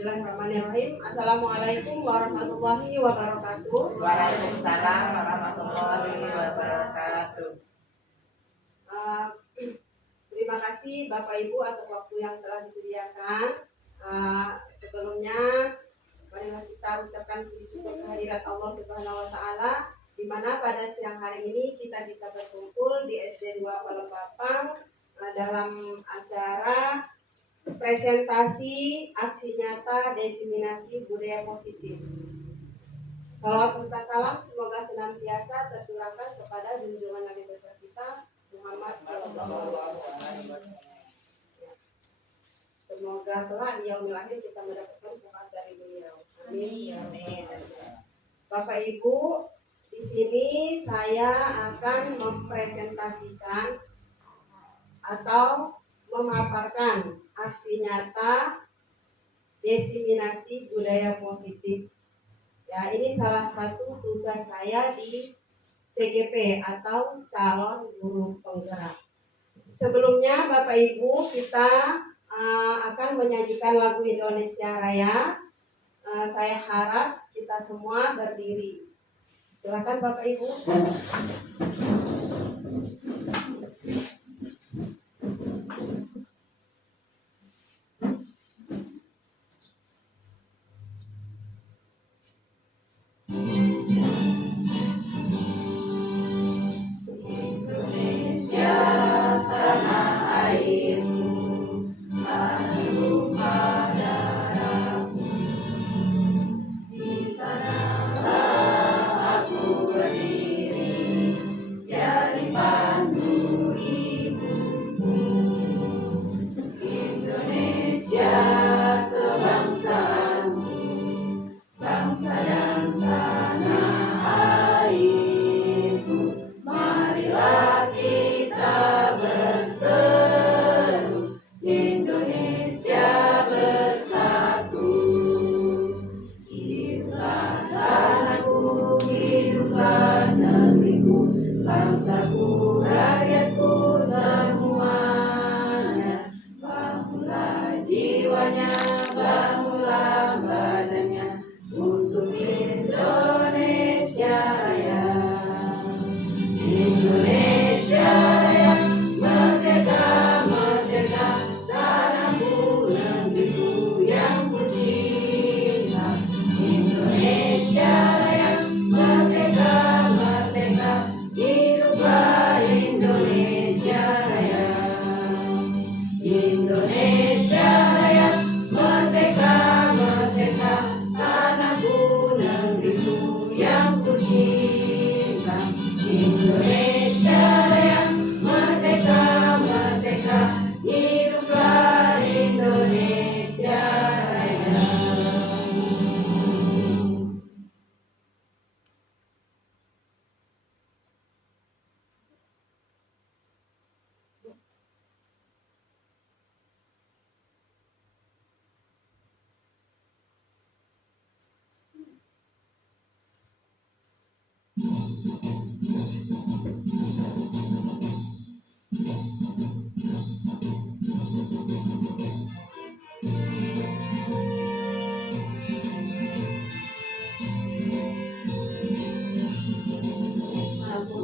Bismillahirrahmanirrahim. Assalamualaikum warahmatullahi wabarakatuh. Waalaikumsalam warahmatullahi wabarakatuh. Terima kasih Bapak Ibu atas waktu yang telah disediakan. Sebelumnya marilah kita ucapkan puji syukur kehadirat Allah Subhanahu wa taala di mana pada siang hari ini kita bisa berkumpul di SD 2 Palembapang dalam acara presentasi aksi nyata diseminasi budaya positif. Salawat serta salam semoga senantiasa tercurahkan kepada junjungan Nabi besar kita Muhammad sallallahu alaihi wasallam. Semoga kelak di yaumil akhir kita mendapatkan syafaat dari beliau. Amin. Amin. Bapak Ibu, di sini saya akan mempresentasikan atau memaparkan aksi nyata diseminasi budaya positif. Ya, ini salah satu tugas saya di CGP atau calon guru penggerak. Sebelumnya Bapak Ibu, kita akan menyanyikan lagu Indonesia Raya. Saya harap kita semua berdiri. Silakan Bapak Ibu.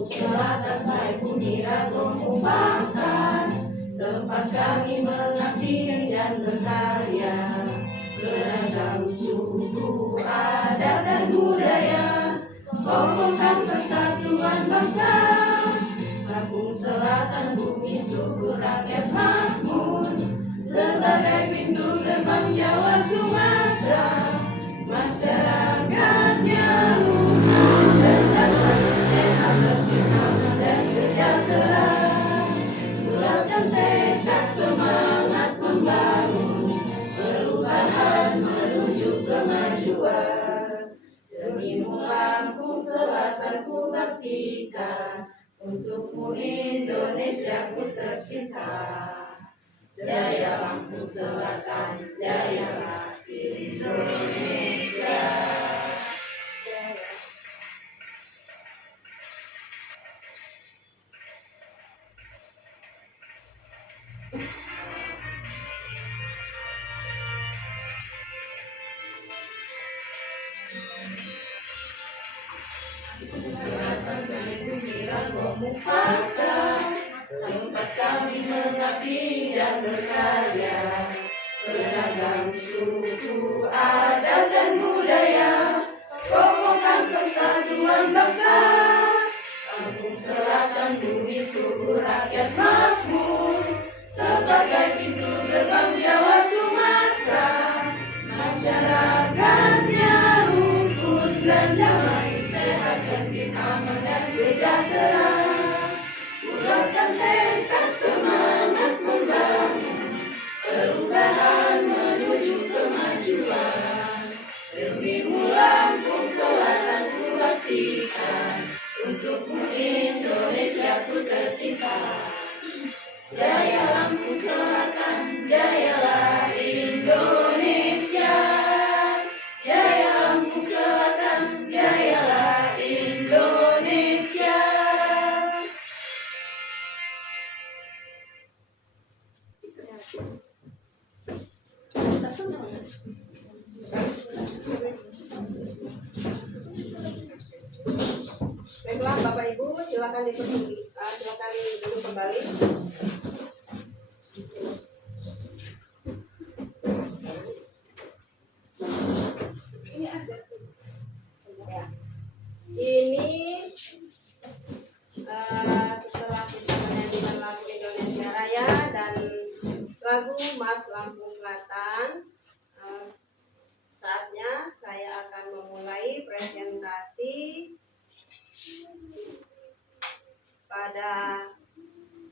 Selatan saya Punira Tumpupakan, tempat kami mengabdi dan berkarya. Beragam suku, adat dan budaya, kokohkan persatuan bangsa. Lampung Selatan bumi subur rakyat makmur, sebagai pintu gerbang Jawa Sumatera. Masyarakatnya rukun dan dapat sehat, bernama dan sejahtera. Gelapkan tekad semangat membangun perubahan menuju kemajuan. Demimu Lampung Selatan ku baktikan, untukmu Indonesia ku tercinta. Jaya Lampung Selatan, jayalah Indonesia. Silakan gembira ngomong fakta, tempat kami mengabdi dan berkarya. Beragam suku, adat dan budaya, kokohkan persatuan bangsa. Lampung Selatan bumi subur, rakyat makmur, sebagai pintu gerbang Jawa Sumatera. Masyarakatnya rukun dan damai, sehat, tertib, aman dan sejahtera. Bulatkan tekad semangat membangun perubahan menuju kemajuan. Demimu Lampung Selatan ku baktikan, untukmu Indonesia ku tercinta. Jaya Lampung Selatan, jayalah Indonesia. Jaya Lampung Selatan, jayalah Indonesia. Baiklah Bapak Ibu, silakan duduk kembali. Ini setelah kita menyanyikan lagu Indonesia Raya dan lagu Mas Lampung Selatan, saatnya saya akan memulai presentasi pada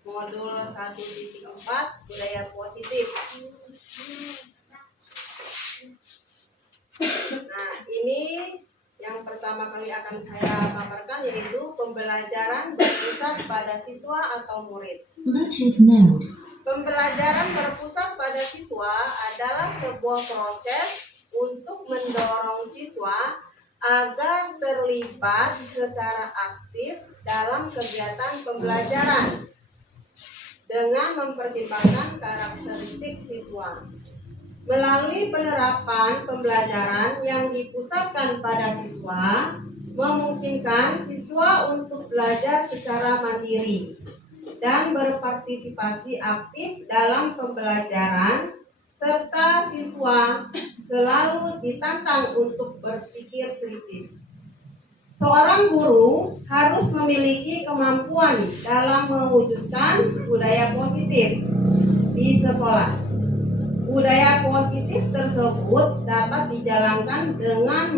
modul 1.4 budaya positif. Nah, ini yang pertama kali akan saya paparkan yaitu pembelajaran berpusat pada siswa atau murid. Bluetooth mode. Pembelajaran berpusat pada siswa adalah sebuah proses untuk mendorong siswa agar terlibat secara aktif dalam kegiatan pembelajaran dengan mempertimbangkan karakteristik siswa. Melalui penerapan pembelajaran yang dipusatkan pada siswa, memungkinkan siswa untuk belajar secara mandiri dan berpartisipasi aktif dalam pembelajaran, serta siswa selalu ditantang untuk berpikir kritis. Seorang guru harus memiliki kemampuan dalam mewujudkan budaya positif di sekolah. Budaya positif tersebut dapat dijalankan dengan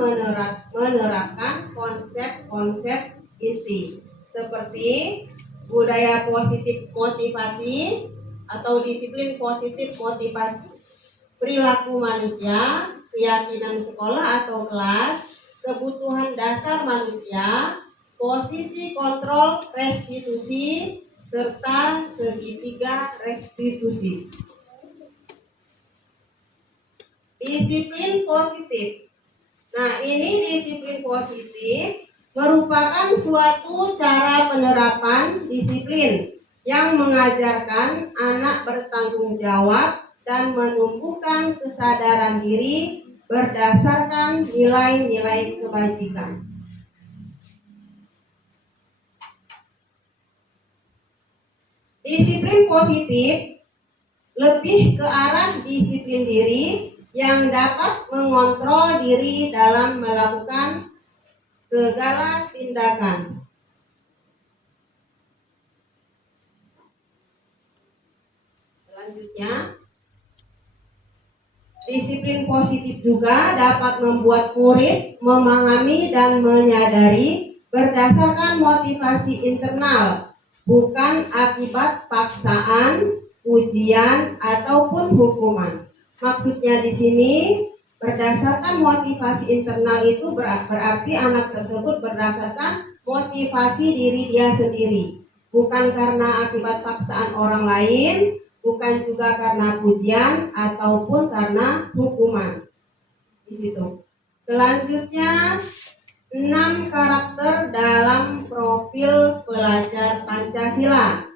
menerapkan konsep-konsep inti seperti budaya positif motivasi atau disiplin positif motivasi, perilaku manusia, keyakinan sekolah atau kelas, kebutuhan dasar manusia, posisi kontrol restitusi, serta segitiga restitusi. Disiplin positif. Nah, ini disiplin positif merupakan suatu cara penerapan disiplin yang mengajarkan anak bertanggung jawab dan menumbuhkan kesadaran diri berdasarkan nilai-nilai kebajikan. Disiplin positif lebih ke arah disiplin diri yang dapat mengontrol diri dalam melakukan segala tindakan. Selanjutnya, disiplin positif juga dapat membuat murid memahami dan menyadari berdasarkan motivasi internal, bukan akibat paksaan, ujian, ataupun hukuman. Maksudnya di sini berdasarkan motivasi internal itu berarti anak tersebut berdasarkan motivasi diri dia sendiri, bukan karena akibat paksaan orang lain, bukan juga karena pujian ataupun karena hukuman. Di situ. Selanjutnya 6 karakter dalam profil pelajar Pancasila.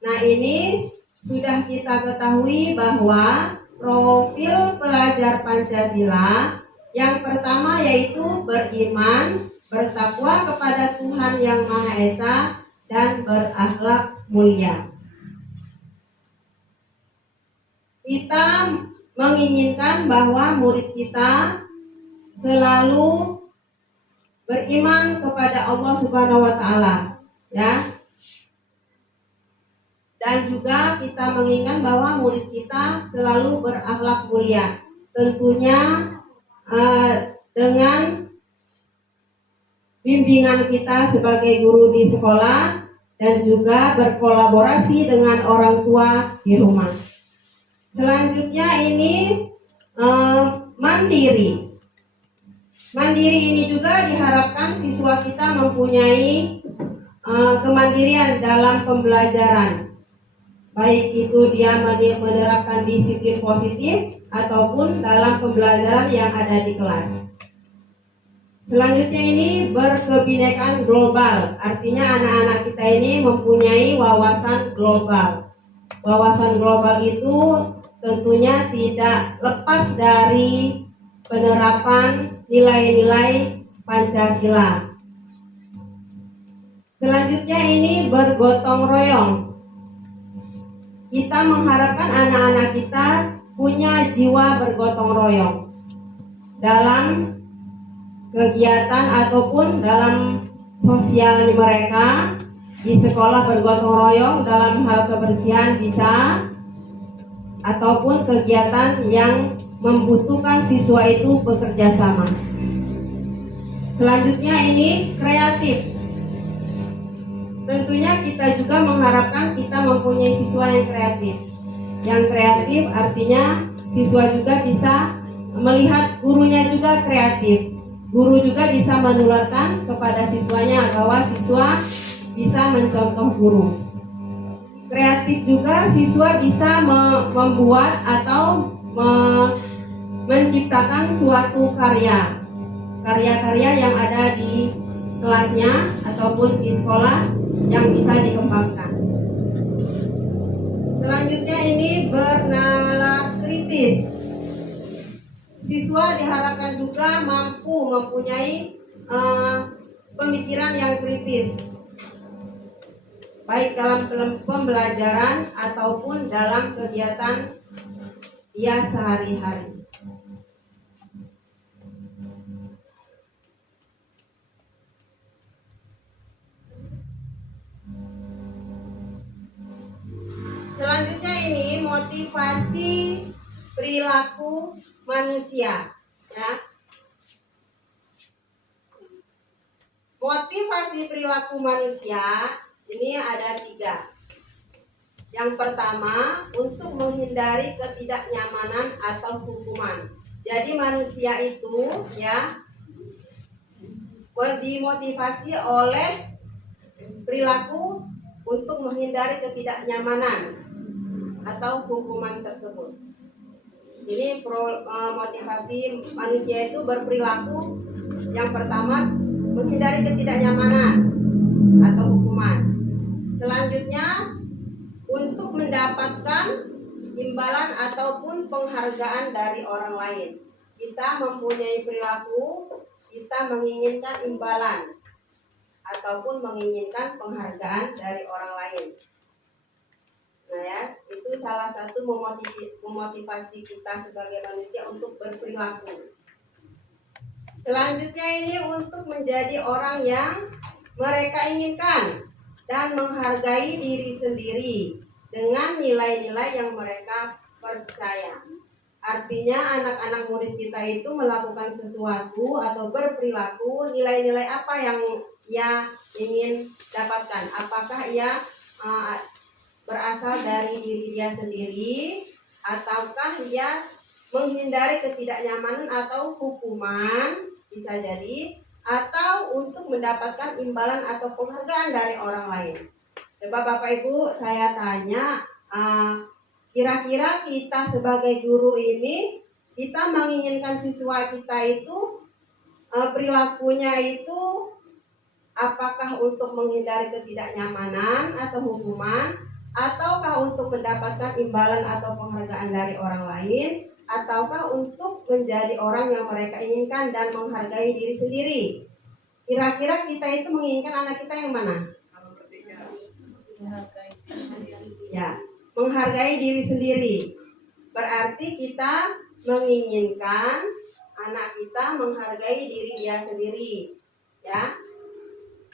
Nah, ini sudah kita ketahui bahwa profil pelajar Pancasila Yang pertama yaitu beriman, bertakwa kepada Tuhan Yang Maha Esa, dan berakhlak mulia. Kita menginginkan bahwa murid kita selalu beriman kepada Allah Subhanahu wa taala, ya. Dan juga kita menginginkan bahwa murid kita selalu berakhlak mulia. Tentunya dengan bimbingan kita sebagai guru di sekolah dan juga berkolaborasi dengan orang tua di rumah. Selanjutnya ini mandiri. Mandiri ini juga diharapkan siswa kita mempunyai kemandirian dalam pembelajaran. Baik itu dia menerapkan disiplin positif ataupun dalam pembelajaran yang ada di kelas. Selanjutnya ini berkebinekaan global, artinya anak-anak kita ini mempunyai wawasan global. Wawasan global itu tentunya tidak lepas dari penerapan nilai-nilai Pancasila. Selanjutnya ini bergotong royong. Kita mengharapkan anak-anak kita punya jiwa bergotong royong dalam kegiatan ataupun dalam sosial mereka di sekolah. Bergotong royong dalam hal kebersihan bisa, ataupun kegiatan yang membutuhkan siswa itu bekerja sama. Selanjutnya ini kreatif. Tentunya kita juga mengharapkan kita mempunyai siswa yang kreatif. Yang kreatif artinya siswa juga bisa melihat gurunya juga kreatif. Guru juga bisa menularkan kepada siswanya bahwa siswa bisa mencontoh guru. Kreatif juga siswa bisa membuat atau menciptakan suatu karya-karya yang ada di kelasnya ataupun di sekolah yang bisa dikembangkan. Selanjutnya ini bernalar kritis. Siswa diharapkan juga mampu mempunyai pemikiran yang kritis, baik dalam pembelajaran ataupun dalam kegiatan dia sehari-hari. Selanjutnya ini motivasi perilaku manusia, ya. Motivasi perilaku manusia ini ada 3. Yang pertama, untuk menghindari ketidaknyamanan atau hukuman. Jadi manusia itu ya dimotivasi oleh perilaku untuk menghindari ketidaknyamanan atau hukuman tersebut. Ini motivasi manusia itu berperilaku yang pertama menghindari ketidaknyamanan atau hukuman. Selanjutnya untuk mendapatkan imbalan ataupun penghargaan dari orang lain. Kita mempunyai perilaku, kita menginginkan imbalan ataupun menginginkan penghargaan dari orang lain. Nah ya, itu salah satu memotivasi kita sebagai manusia untuk berperilaku. Selanjutnya ini untuk menjadi orang yang mereka inginkan dan menghargai diri sendiri dengan nilai-nilai yang mereka percaya. Artinya anak-anak murid kita itu melakukan sesuatu atau berperilaku, nilai-nilai apa yang ia ingin dapatkan. Apakah ia berasal dari diri dia sendiri, ataukah ia menghindari ketidaknyamanan atau hukuman, bisa jadi, atau untuk mendapatkan imbalan atau penghargaan dari orang lain. Coba Bapak Ibu saya tanya, kira-kira kita sebagai guru ini, kita menginginkan siswa kita itu perilakunya itu apakah untuk menghindari ketidaknyamanan atau hukuman, ataukah untuk mendapatkan imbalan atau penghargaan dari orang lain, ataukah untuk menjadi orang yang mereka inginkan dan menghargai diri sendiri? Kira-kira kita itu menginginkan anak kita yang mana? Ya, menghargai diri sendiri. Berarti kita menginginkan anak kita menghargai diri dia sendiri. Ya.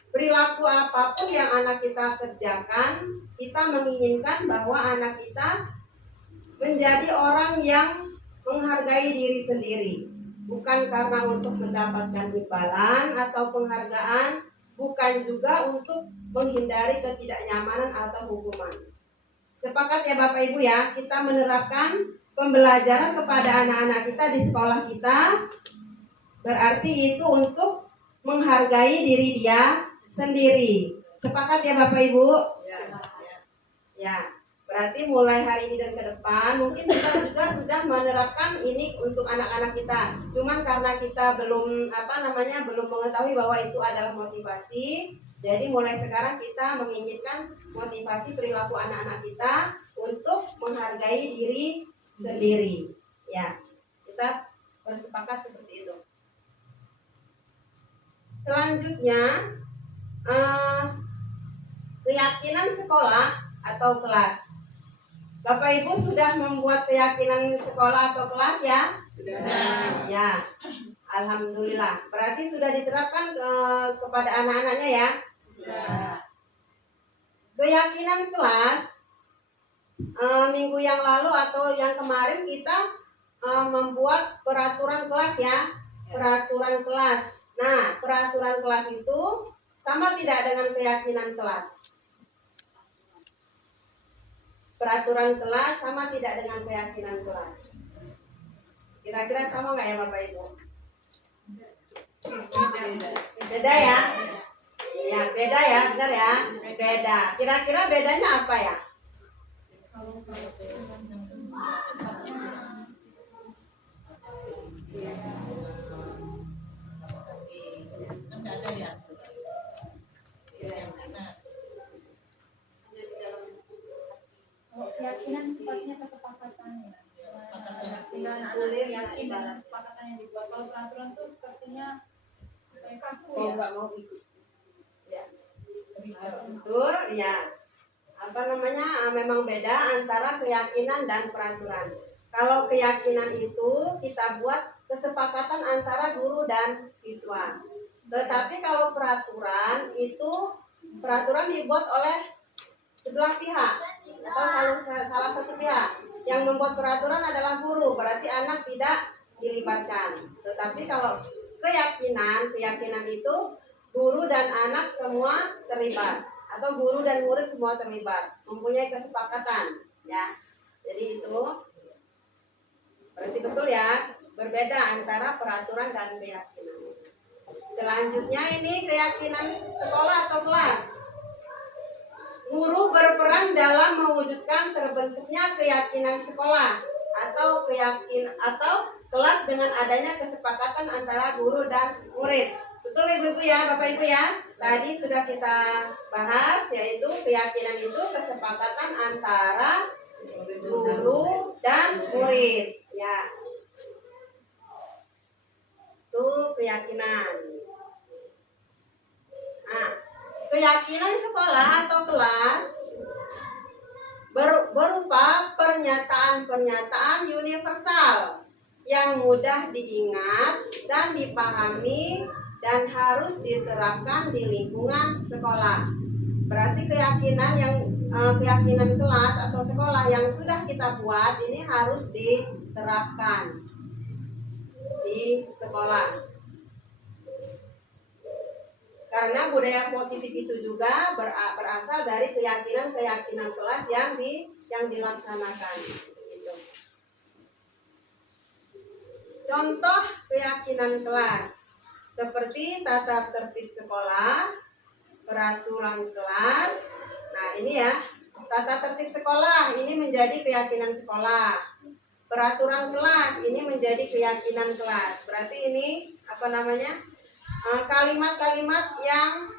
Perilaku apapun yang anak kita kerjakan, kita menginginkan bahwa anak kita menjadi orang yang menghargai diri sendiri. Bukan karena untuk mendapatkan imbalan atau penghargaan, bukan juga untuk menghindari ketidaknyamanan atau hukuman. Sepakat ya Bapak Ibu ya, kita menerapkan pembelajaran kepada anak-anak kita di sekolah kita, berarti itu untuk menghargai diri dia sendiri. Sepakat ya Bapak Ibu? Ya, berarti mulai hari ini dan ke depan mungkin kita juga sudah menerapkan ini untuk anak-anak kita. Cuman karena kita belum belum mengetahui bahwa itu adalah motivasi. Jadi mulai sekarang kita menginginkan motivasi perilaku anak-anak kita untuk menghargai diri sendiri. Ya, kita bersepakat seperti itu. Selanjutnya, keyakinan sekolah atau kelas. Bapak Ibu sudah membuat keyakinan sekolah atau kelas ya? Sudah. Ya, alhamdulillah. Berarti sudah diterapkan kepada anak-anaknya ya? Sudah. Keyakinan kelas, minggu yang lalu atau yang kemarin kita membuat peraturan kelas ya? Peraturan kelas. Nah, peraturan kelas itu sama tidak dengan keyakinan kelas? Peraturan kelas sama tidak dengan keyakinan kelas? Kira-kira sama nggak ya Bapak Ibu? Beda ya? Ya beda ya, benar ya? Beda. Kira-kira bedanya apa ya? Keyakinan sifatnya kesepakatannya. Sehingga anak-anak yakin dengan kesepakatan yang dibuat. Kalau peraturan itu sepertinya kayak kaku ya. Nggak mau ikut. Ya. Betul, ya. Memang beda antara keyakinan dan peraturan. Kalau keyakinan itu kita buat kesepakatan antara guru dan siswa. Tetapi kalau peraturan itu peraturan dibuat oleh sebelah pihak atau salah satu pihak. Yang membuat peraturan adalah guru, berarti anak tidak dilibatkan. Tetapi kalau keyakinan itu guru dan anak semua terlibat, atau guru dan murid semua terlibat, mempunyai kesepakatan, ya. Jadi itu berarti betul ya, berbeda antara peraturan dan keyakinan. Selanjutnya ini keyakinan sekolah atau kelas. Guru berperan dalam mewujudkan terbentuknya keyakinan sekolah atau kelas dengan adanya kesepakatan antara guru dan murid. Betul Ibu-ibu ya, Bapak Ibu ya. Tadi sudah kita bahas, yaitu keyakinan itu kesepakatan antara guru dan murid. Ya, itu keyakinan. Nah, keyakinan sekolah atau kelas berupa pernyataan-pernyataan universal yang mudah diingat dan dipahami dan harus diterapkan di lingkungan sekolah. Berarti keyakinan kelas atau sekolah yang sudah kita buat ini harus diterapkan di sekolah. Karena budaya positif itu juga berasal dari keyakinan kelas yang dilaksanakan. Gitu. Contoh keyakinan kelas seperti tata tertib sekolah, peraturan kelas. Nah ini ya, tata tertib sekolah ini menjadi keyakinan sekolah. Peraturan kelas ini menjadi keyakinan kelas. Berarti ini kalimat-kalimat yang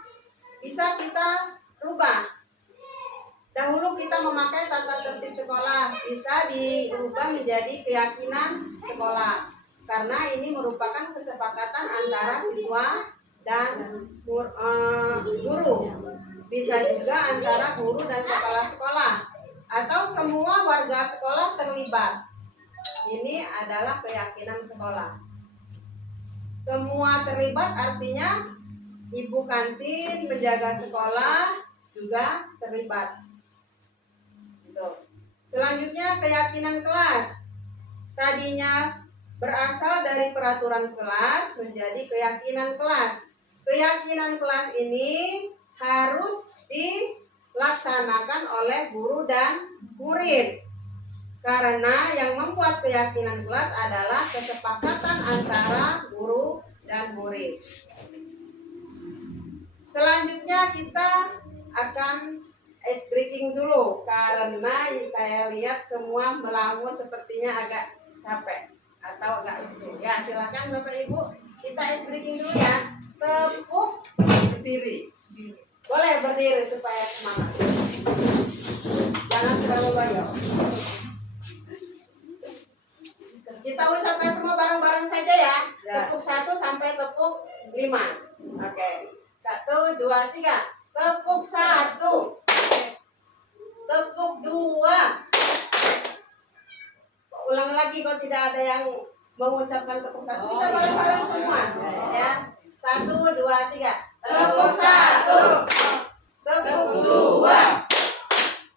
bisa kita rubah Dahulu kita memakai tata tertib sekolah, bisa diubah menjadi keyakinan sekolah. Karena ini merupakan kesepakatan antara siswa dan guru. Bisa juga antara guru dan kepala sekolah atau semua warga sekolah terlibat. Ini adalah keyakinan sekolah. Semua terlibat artinya ibu kantin, penjaga sekolah juga terlibat. Selanjutnya keyakinan kelas. Tadinya berasal dari peraturan kelas menjadi keyakinan kelas. Keyakinan kelas ini harus dilaksanakan oleh guru dan murid. Karena yang membuat keyakinan kelas adalah kesepakatan antara guru dan murid. Selanjutnya kita akan ice breaking dulu karena saya lihat semua melamun sepertinya agak capek atau agak lesu. Ya, silakan Bapak Ibu, kita ice breaking dulu ya. Tepuk berdiri. Boleh berdiri supaya semangat. Jangan terlalu loyo. Kita ucapkan semua bareng-bareng saja ya. Tepuk 1 sampai tepuk 5. Oke. 1, 2, 3. Tepuk 1. Tepuk 2. Ulang lagi kalau tidak ada yang mengucapkan tepuk 1. Kita bareng-bareng semua ya. 1, 2, 3. Tepuk 1. Tepuk 2.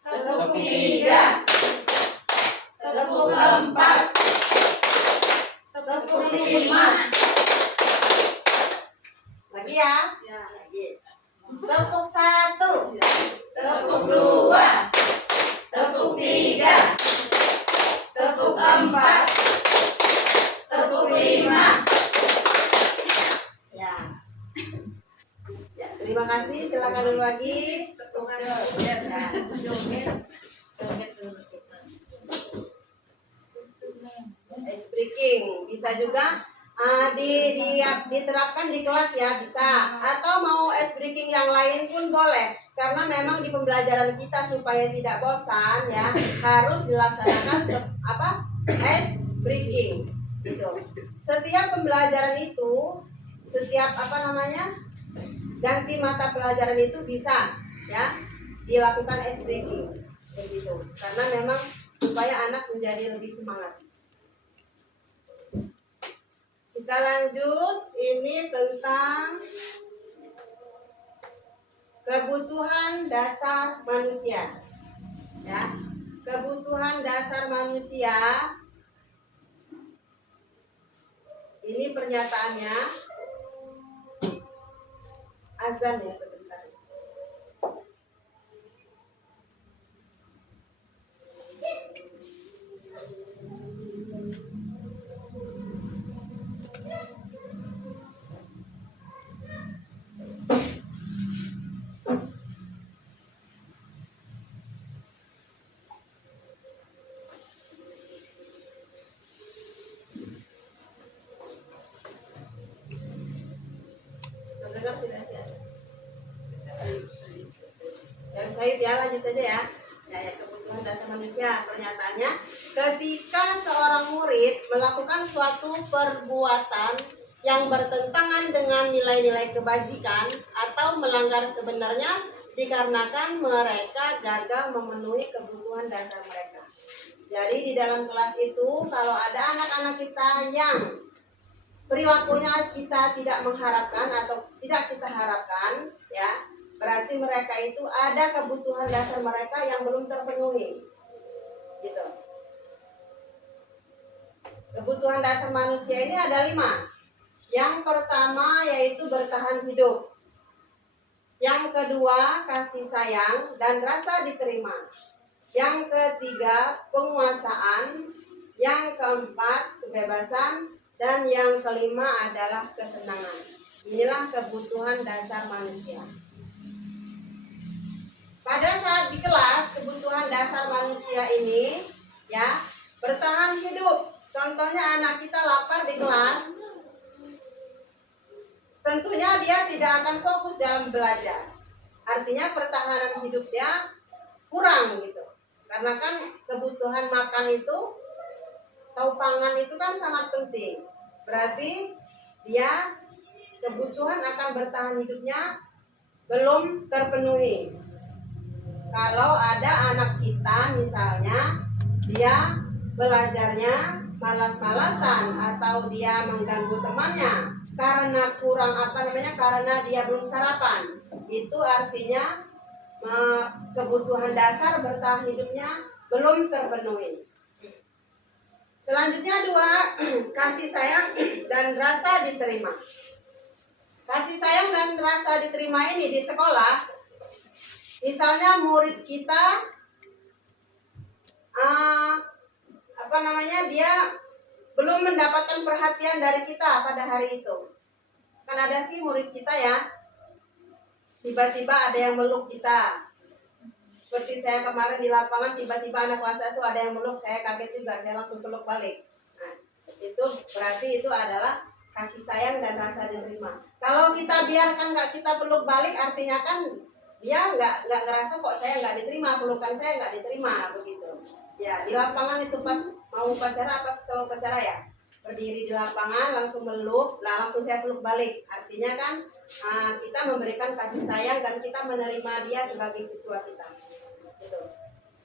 Tepuk 3. Tepuk 4. Tepuk 5. Lagi ya. Lagi. Tepuk 1. Tepuk 2. Tepuk 3. Tepuk 4. Tepuk 5. Ya. Ya, terima kasih. Silakan dulu lagi. Ya. Ice breaking bisa juga diterapkan di kelas ya, bisa, atau mau ice breaking yang lain pun boleh, karena memang di pembelajaran kita supaya tidak bosan ya harus dilaksanakan ice breaking gitu. Setiap pembelajaran itu, setiap ganti mata pelajaran itu bisa ya dilakukan ice breaking begitu, karena memang supaya anak menjadi lebih semangat. Kita lanjut, ini tentang kebutuhan dasar manusia. Ya, kebutuhan dasar manusia. Ini pernyataannya. Azan ya sebentar. Mendengar tidak sih? Yang saya ya lanjut aja ya. Ya, kebutuhan dasar manusia. Pernyataannya, ketika seorang murid melakukan suatu perbuatan yang bertentangan dengan nilai-nilai kebajikan atau melanggar sebenarnya dikarenakan mereka gagal memenuhi kebutuhan dasar mereka. Jadi di dalam kelas itu kalau ada anak-anak kita yang perilakunya kita tidak mengharapkan atau tidak kita harapkan ya, berarti mereka itu ada kebutuhan dasar mereka yang belum terpenuhi gitu. Kebutuhan dasar manusia ini ada 5. Yang pertama yaitu bertahan hidup. Yang kedua kasih sayang dan rasa diterima. Yang ketiga penguasaan. Yang keempat kebebasan. Dan yang kelima adalah kesenangan. Inilah kebutuhan dasar manusia. Pada saat di kelas, kebutuhan dasar manusia ini ya, bertahan hidup. Contohnya anak kita lapar di kelas, tentunya dia tidak akan fokus dalam belajar. Artinya pertahanan hidup dia kurang gitu. Karena kan kebutuhan makan itu atau pangan itu kan sangat penting. Berarti dia kebutuhan akan bertahan hidupnya belum terpenuhi. Kalau ada anak kita misalnya dia belajarnya malas-malasan atau dia mengganggu temannya karena karena dia belum sarapan, itu artinya kebutuhan dasar bertahan hidupnya belum terpenuhi. Selanjutnya 2, kasih sayang dan rasa diterima. Kasih sayang dan rasa diterima ini di sekolah, misalnya murid kita dia belum mendapatkan perhatian dari kita pada hari itu. Kan ada sih murid kita ya, tiba-tiba ada yang meluk kita. Seperti saya kemarin di lapangan, tiba-tiba anak kelas 1 ada yang meluk, saya kaget juga, saya langsung peluk balik. Nah, itu berarti itu adalah kasih sayang dan rasa diterima. Kalau kita biarkan nggak kita peluk balik, artinya kan dia nggak ngerasa kok saya nggak diterima, pelukan saya nggak diterima begitu. Ya di lapangan itu pas mau upacara apa setelah upacara ya, berdiri di lapangan langsung meluk, langsung saya peluk balik. Artinya kan kita memberikan kasih sayang dan kita menerima dia sebagai siswa kita. Gitu.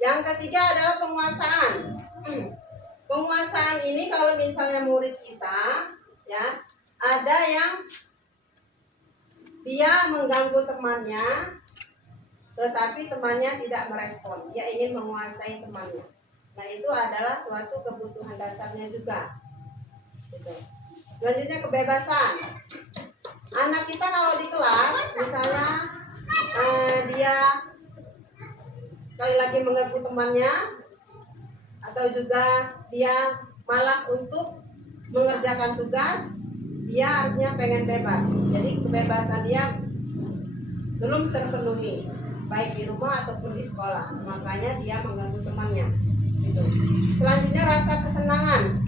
Yang ketiga adalah penguasaan. Penguasaan ini kalau misalnya murid kita ya ada yang dia mengganggu temannya, tetapi temannya tidak merespon, dia ingin menguasai temannya. Nah itu adalah suatu kebutuhan dasarnya juga. Gitu. Selanjutnya kebebasan. Anak kita kalau di kelas misalnya dia sekali lagi mengganggu temannya atau juga dia malas untuk mengerjakan tugas, dia artinya pengen bebas. Jadi kebebasan dia belum terpenuhi baik di rumah ataupun di sekolah, makanya dia mengganggu temannya. Gitu. Selanjutnya rasa kesenangan.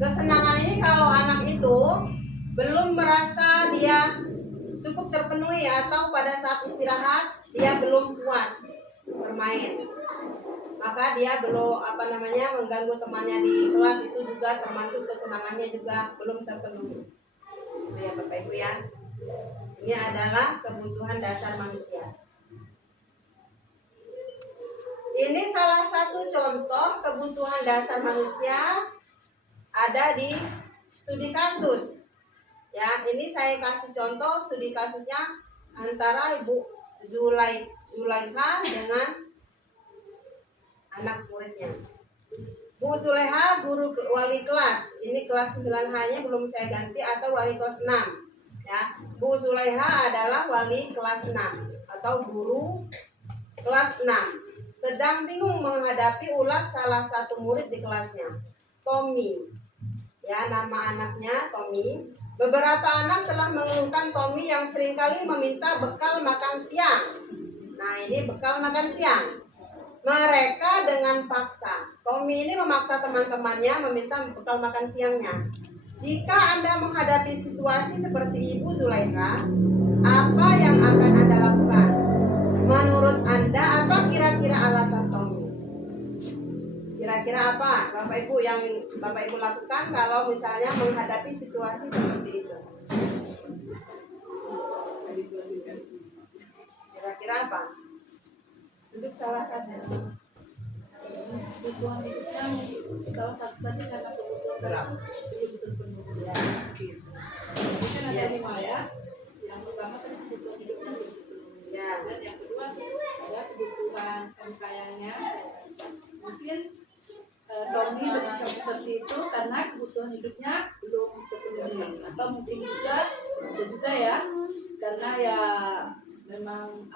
Kesenangan ini kalau anak itu belum merasa dia cukup terpenuhi atau pada saat istirahat dia belum puas bermain, maka dia belum mengganggu temannya di kelas, itu juga termasuk kesenangannya juga belum terpenuhi. Nah ya Bapak Ibu ya, ini adalah kebutuhan dasar manusia. Ini salah satu contoh kebutuhan dasar manusia ada di studi kasus. Ya, ini saya kasih contoh studi kasusnya antara Ibu Zulaikha dengan anak muridnya. Bu Zuleha guru wali kelas. Ini kelas 9H-nya belum saya ganti atau wali kelas 6. Ya, Bu Zuleha adalah wali kelas 6 atau guru kelas 6. Sedang bingung menghadapi ulah salah satu murid di kelasnya, Tommy. Ya, nama anaknya Tommy. Beberapa anak telah mengeluhkan Tommy yang seringkali meminta bekal makan siang. Nah, ini bekal makan siang. Mereka dengan paksa. Tommy ini memaksa teman-temannya meminta bekal makan siangnya. Jika Anda menghadapi situasi seperti Ibu Zulaikha, apa yang akan Anda lakukan? Menurut Anda, apa kira-kira alasan Tommy? Kira-kira apa Bapak Ibu yang Bapak Ibu lakukan kalau misalnya menghadapi situasi seperti itu? Kira-kira apa? Untuk salah satu Kebutuhan hidupnya salah satu tadi karena kebutuhan berat belum terpenuhi. Ya, gitu. Ini kan ada 5 ya. Yang pertama tadi kebutuhan hidupnya belum terpenuhi. Ya. Dan yang kedua ada kebutuhan sayangnya. Mungkin Tommy bersikap seperti itu karena kebutuhan hidupnya belum terpenuhi, atau mungkin juga bisa juga ya karena ya memang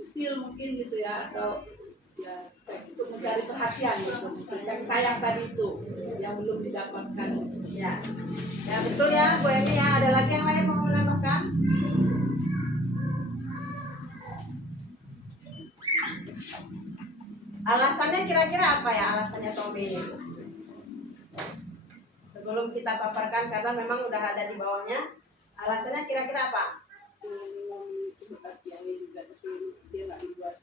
usil mungkin gitu ya, atau ya untuk mencari perhatian gitu, mungkin kasih sayang tadi itu yang belum didapatkan. Ya, ya betul ya Bu Emi ya. Ada lagi yang lain mau menambahkan? Alasannya kira-kira apa ya alasannya Tommy ini? Sebelum kita paparkan karena memang udah ada di bawahnya. Alasannya kira-kira apa? Terima kasih yang juga dia nggak dibuat.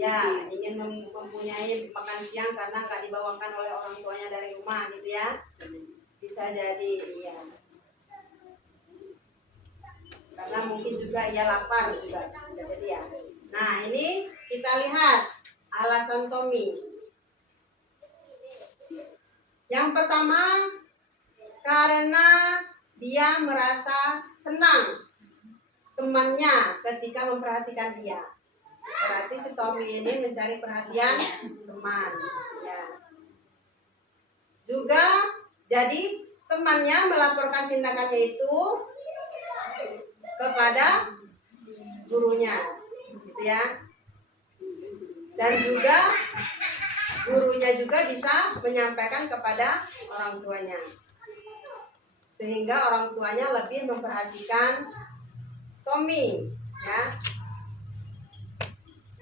Ya, ingin mempunyai makan siang karena nggak dibawakan oleh orang tuanya dari rumah gitu ya. Bisa jadi, iya. Karena mungkin juga ia lapar juga, bisa jadi ya. Nah, ini kita lihat alasan Tommy. Yang pertama, karena dia merasa senang temannya ketika memperhatikan dia. Berarti si Tommy ini mencari perhatian teman, ya. Juga jadi temannya melaporkan tindakannya itu kepada gurunya, gitu ya. Dan juga gurunya juga bisa menyampaikan kepada orang tuanya, sehingga orang tuanya lebih memperhatikan Tommy, ya.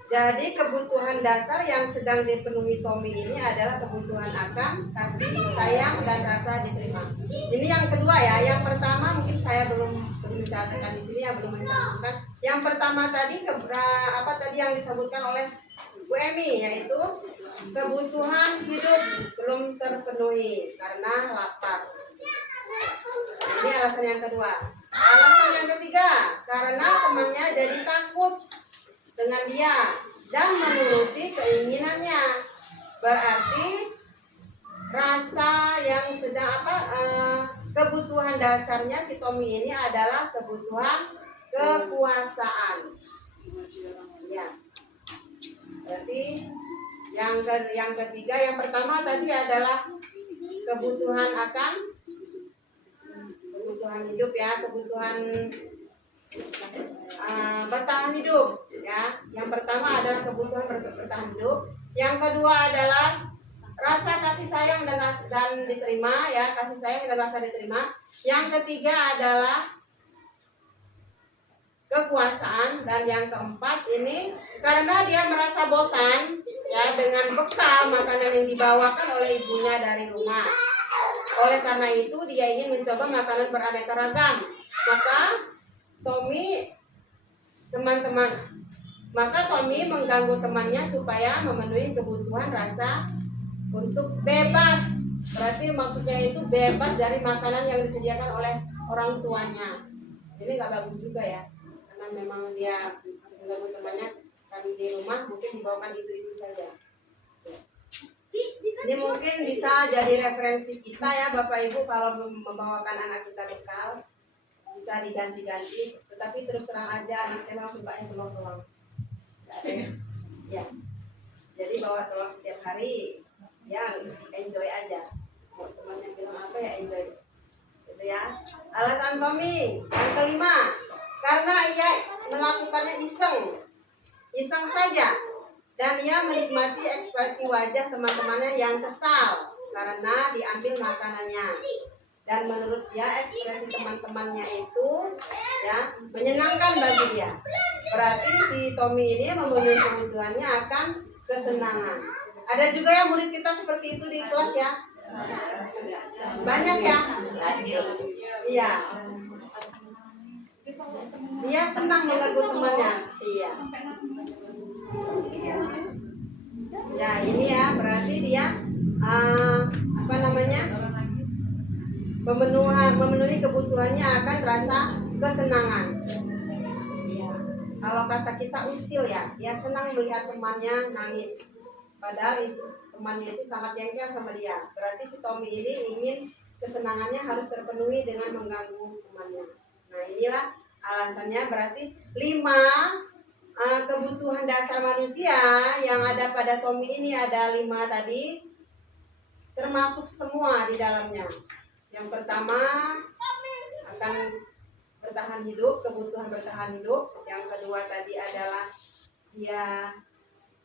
Jadi kebutuhan dasar yang sedang dipenuhi Tommy ini adalah kebutuhan akan kasih sayang dan rasa diterima. Ini yang kedua ya. Yang pertama mungkin saya belum mencatatkan di sini, yang belum mencantumkan. Yang pertama tadi apa tadi yang disebutkan oleh Bu Emi, yaitu kebutuhan hidup belum terpenuhi karena lapar. Ini alasan yang kedua. Alasan yang ketiga, karena temannya jadi takut dengan dia dan menuruti keinginannya. Berarti rasa yang sedang kebutuhan dasarnya si Tommy ini adalah kebutuhan kekuasaan. Ya. Berarti yang ketiga, yang pertama tadi adalah kebutuhan akan kebutuhan hidup ya, kebutuhan bertahan hidup ya. Yang pertama adalah kebutuhan bertahan hidup. Yang kedua adalah rasa kasih sayang dan diterima ya, kasih sayang dan rasa diterima. Yang ketiga adalah kekuasaan, dan yang keempat ini karena dia merasa bosan ya dengan bekal makanan yang dibawakan oleh ibunya dari rumah. Oleh karena itu dia ingin mencoba makanan beraneka ragam. Maka Tommy mengganggu temannya supaya memenuhi kebutuhan rasa untuk bebas. Berarti maksudnya itu bebas dari makanan yang disediakan oleh orang tuanya. Ini nggak bagus juga ya, karena memang dia mengganggu temannya kan di rumah mungkin dibawakan itu saja. Ini mungkin bisa jadi referensi kita ya Bapak Ibu, kalau membawakan anak kita bekal bisa diganti-ganti, tetapi terus terang aja anak saya memang sukanya telur-telur. Ya. Jadi bawa telur setiap hari, ya enjoy aja. Mau temannya bilang apa ya enjoy. Gitu ya. Alasan Tommy yang kelima, karena ia melakukannya iseng saja, dan ia menikmati ekspresi wajah teman-temannya yang kesal karena diambil makanannya. Dan menurut dia ekspresi teman-temannya itu ya menyenangkan bagi dia. Berarti si Tommy ini memenuhi kebutuhannya akan kesenangan. Ada juga yang murid kita seperti itu di kelas ya. Banyak ya. Iya. Dia senang mengganggu temannya. Iya. Ya ini ya, berarti dia memenuhi kebutuhannya akan rasa kesenangan. Ya. Kalau kata kita usil ya, dia senang melihat temannya nangis. Padahal temannya itu sangat jengkel sama dia. Berarti si Tommy ini ingin kesenangannya harus terpenuhi dengan mengganggu temannya. Nah inilah alasannya. Berarti 5 kebutuhan dasar manusia yang ada pada Tommy ini, ada 5 tadi, termasuk semua di dalamnya. Yang pertama akan bertahan hidup, kebutuhan bertahan hidup. Yang kedua tadi adalah dia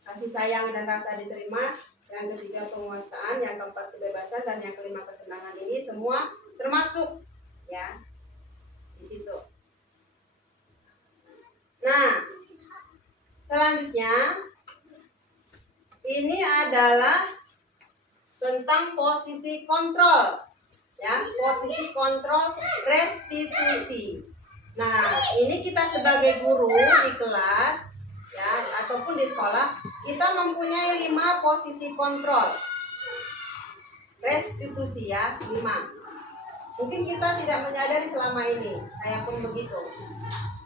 kasih sayang dan rasa diterima. Yang ketiga penguasaan, yang keempat kebebasan, dan yang kelima kesenangan. Ini semua termasuk ya di situ. Nah, selanjutnya ini adalah tentang posisi kontrol ya, posisi kontrol restitusi. Nah, ini kita sebagai guru di kelas ya ataupun di sekolah, kita mempunyai 5 posisi kontrol. Restitusi ya, 5. Mungkin kita tidak menyadari selama ini, saya pun begitu.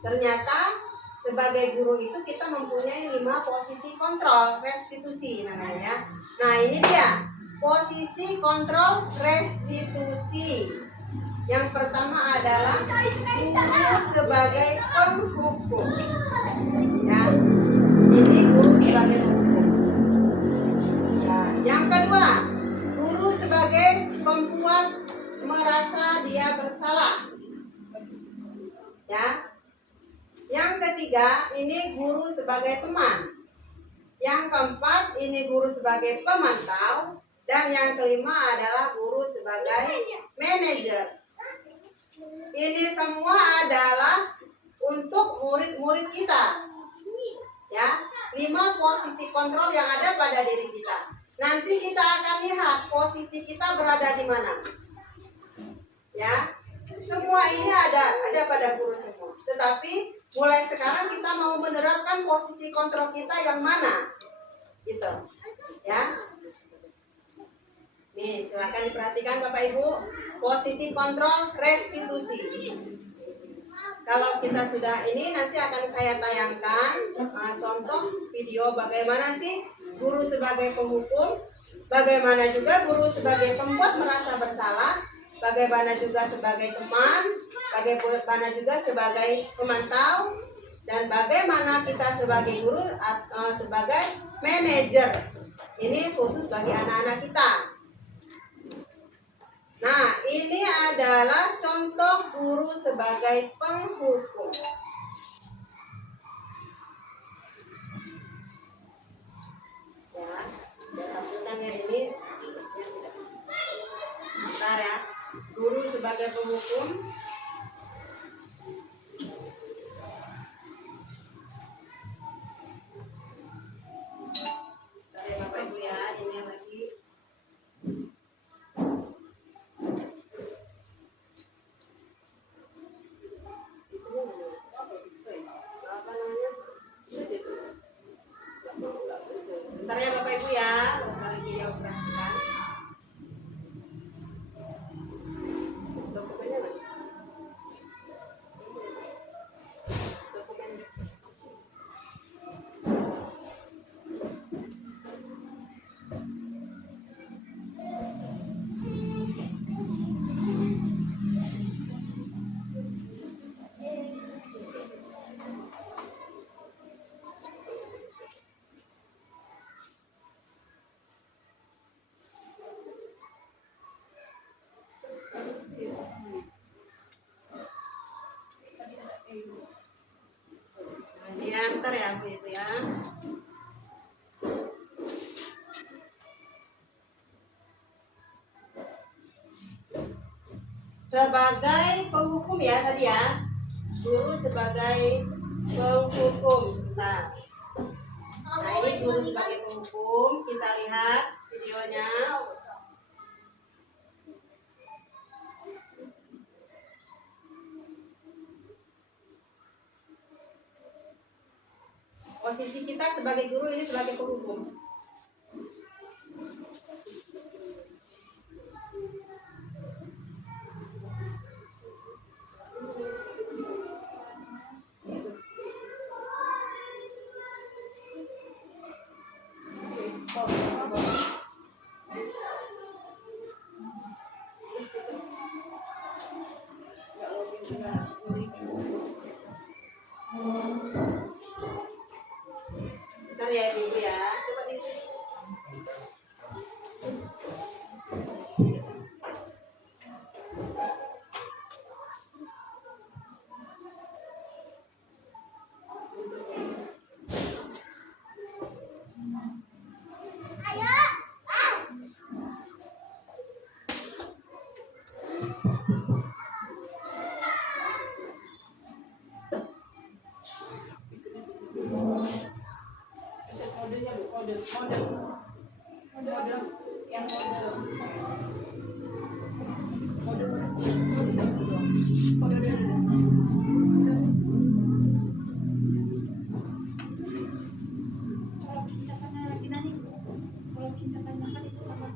Ternyata sebagai guru itu kita mempunyai 5 posisi kontrol restitusi namanya ya. Nah, ini dia posisi kontrol restitusi. Yang pertama adalah guru sebagai penghukum. Ya, ini guru sebagai penghukum. Ya, yang kedua, guru sebagai pembuat merasa dia bersalah. Ya. Yang ketiga, ini guru sebagai teman. Yang keempat, ini guru sebagai pemantau. Dan yang kelima adalah guru sebagai manajer. Ini semua adalah untuk murid-murid kita. Ya, 5 posisi kontrol yang ada pada diri kita. Nanti kita akan lihat posisi kita berada di mana. Ya, semua ini ada pada guru semua. Tetapi mulai sekarang kita mau menerapkan posisi kontrol kita yang mana, gitu. Ya. Nih, silakan diperhatikan Bapak Ibu, posisi kontrol restitusi. Kalau kita sudah ini, nanti akan saya tayangkan contoh video bagaimana sih guru sebagai penghukum, bagaimana juga guru sebagai pembuat merasa bersalah, bagaimana juga sebagai teman, bagaimana juga sebagai pemantau, dan bagaimana kita sebagai guru sebagai manajer. Ini khusus bagi anak-anak kita. Nah, ini adalah contoh guru sebagai penghukum. Ya, saya tampilkan ya ini. Bentar ya. Guru sebagai penghukum. Bentar ya Bapak Ibu ya, ini lagi. Apa namanya? Bentar ya Bapak Ibu ya, bentar lagi ya operasikan. Dokumennya mana? Dokumen. Nah, ini ya, bentar ya Bu Ibu ya. Sebagai penghukum ya tadi ya, guru sebagai penghukum. Nah, ini guru sebagai penghukum. Kita lihat videonya. Posisi kita sebagai guru ini sebagai penghukum. Bentar ya Ibu ya. Coba di Kalau kincasannya lagi nani, kalau kincasannya kan itu sama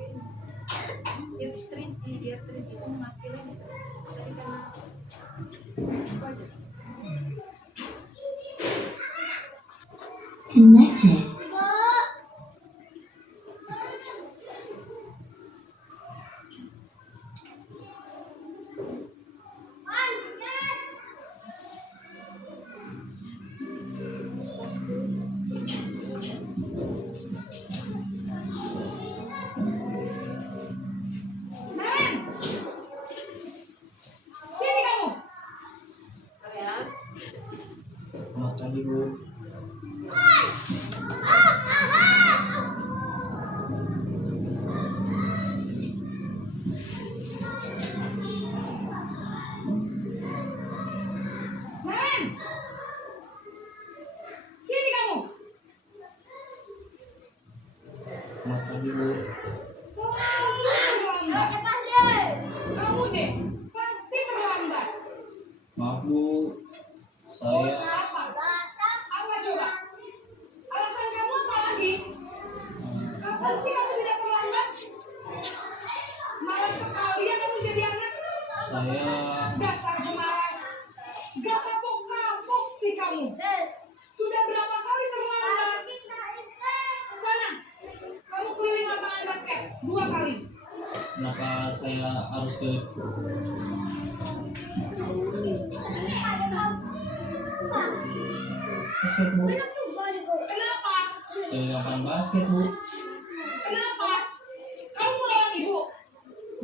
diatris itu mengakilin itu. Tapi karena apa aja? Connected. Sini kamu. Ya. Selamat pagi Bu. Naren. Sini kamu. Selamat pagi Bu. Selalu terlambat. Kamu deh pasti terlambat. Maaf Bu, saya Apa? Apa coba? Alasan kamu apa lagi? Kapan sih kamu tidak terlambat? Malas sekali ya kamu jadi anak. saya Dasar pemalas. Gak kapok-kapok sih kamu. Sudah berapa kali terlambat? Sana, kamu keliling lapangan basket 2 kali. kenapa saya harus ke basket Bu? Kenapa? Ke lapangan basket Bu. Kenapa? Kamu melawan ibu?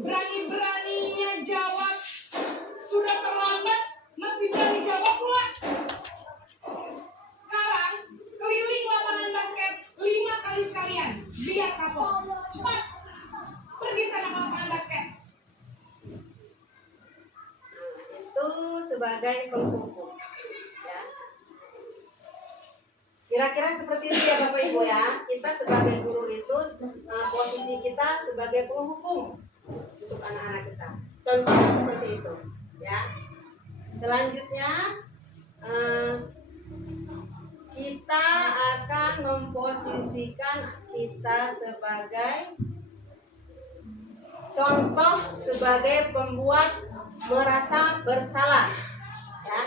Berani-beraninya jawab. Sudah terlambat, masih berani jawab pula. Sekarang, keliling lapangan basket 5 kali sekalian. Biar kapok. Cepat. Pergi sana ke lapangan basket. Itu sebagai penghukum. Ya. Kira-kira seperti itu ya Bapak Ibu ya. Kita sebagai guru itu posisi kita sebagai penghukum untuk anak-anak kita. Contohnya seperti itu, ya. Selanjutnya kita akan memposisikan kita sebagai contoh sebagai pembuat merasa bersalah, ya.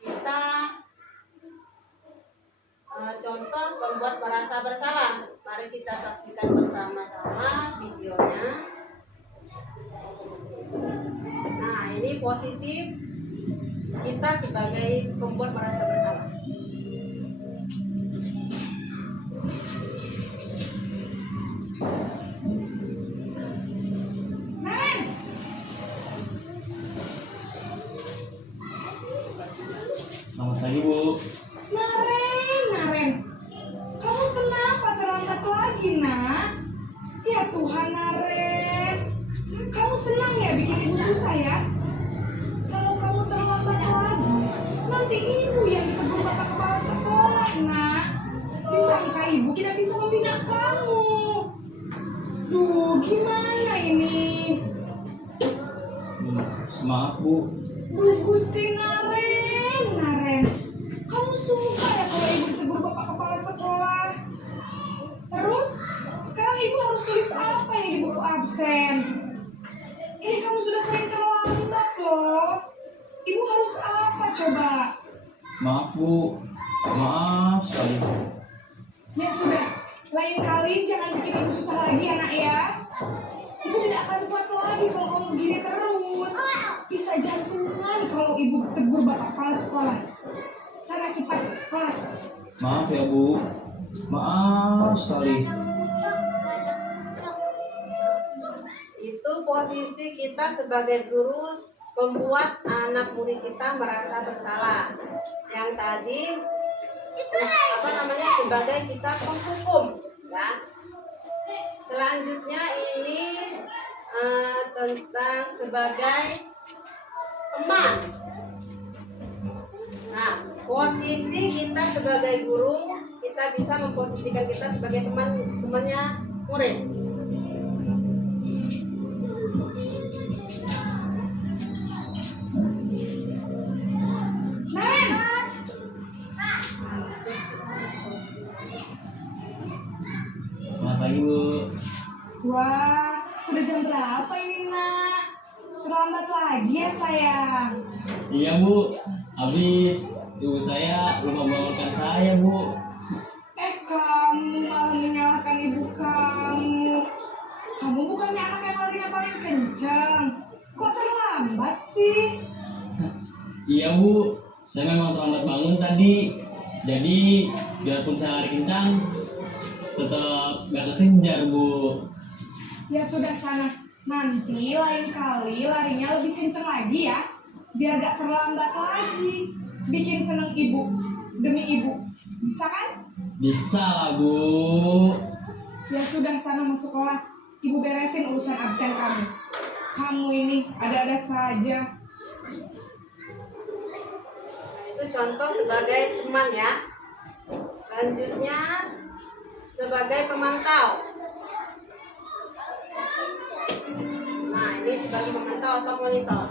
Kita contoh pembuat merasa bersalah. Mari kita saksikan bersama-sama videonya. Nah, ini posisi kita sebagai pembuat merasa bersalah. Naren, Selamat pagi Bu. Naren. Kamu kenapa terlambat lagi, nak? Ya Tuhan, Naren. Kamu senang ya bikin ibu susah ya? Kalau kamu terlambat lagi, nanti ibu yang ditegur bapak kepala sekolah, nak. Disangka ibu tidak bisa membina kamu. Duh, gimana ini? Maaf Bu. Duh, Gusti Naren. Kamu suka ya kalau ibu ditegur bapak kepala sekolah? Terus, sekarang ibu harus tulis apa ini di buku absen? Ini kamu sudah sering terlambat loh. Ibu harus apa coba? Maaf Bu. Maaf sekali. Ya sudah, lain kali jangan bikin ibu susah lagi ya nak ya. Ibu tidak akan kuat lagi kalau kamu begini terus. Bisa jantungan kalau ibu tegur bapak kepala sekolah. Sana cepat kelas. Maaf ya Bu. Maaf sekali. Itu posisi kita sebagai guru membuat anak murid kita merasa bersalah. Yang tadi sebagai kita penghukum, ya. Selanjutnya ini tentang sebagai teman. Nah, posisi kita sebagai guru, kita bisa memposisikan kita sebagai temannya murid. Wah, sudah jam berapa ini nak? Terlambat lagi ya sayang. Iya Bu, habis ibu saya lupa bangunkan saya Bu. Kamu malah menyalahkan ibu kamu. Kamu bukannya anak yang larinya paling kencang. Kok terlambat sih? Iya Bu, saya memang terlambat bangun tadi. Jadi biarpun saya lari kencang, tetap gak kekejar Bu. Ya sudah sana. Nanti lain kali larinya lebih kencang lagi ya. Biar gak terlambat lagi. Bikin seneng ibu. Demi ibu. Bisa kan? Bisa lah Bu. Ya sudah sana masuk kelas. Ibu beresin urusan absen kamu. Kamu ini ada-ada saja. Nah, itu contoh sebagai teman ya. Selanjutnya sebagai pemantau. Nah, ini sebagai pemantau atau monitor.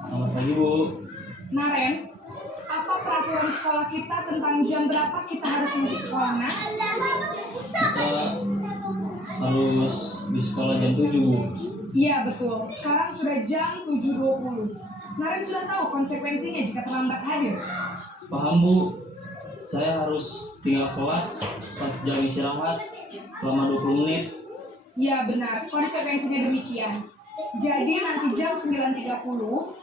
Selamat pagi Bu. Naren, apa peraturan sekolah kita tentang jam berapa kita harus masuk sekolah, Nak? Kita harus di sekolah jam 7 Bu. Iya betul, sekarang sudah jam 7.20. Naren sudah tahu konsekuensinya jika terlambat hadir. Paham Bu, saya harus tinggal kelas pas jam istirahat selama 20 menit. Iya benar, konsekuensinya demikian. Jadi nanti jam 9.30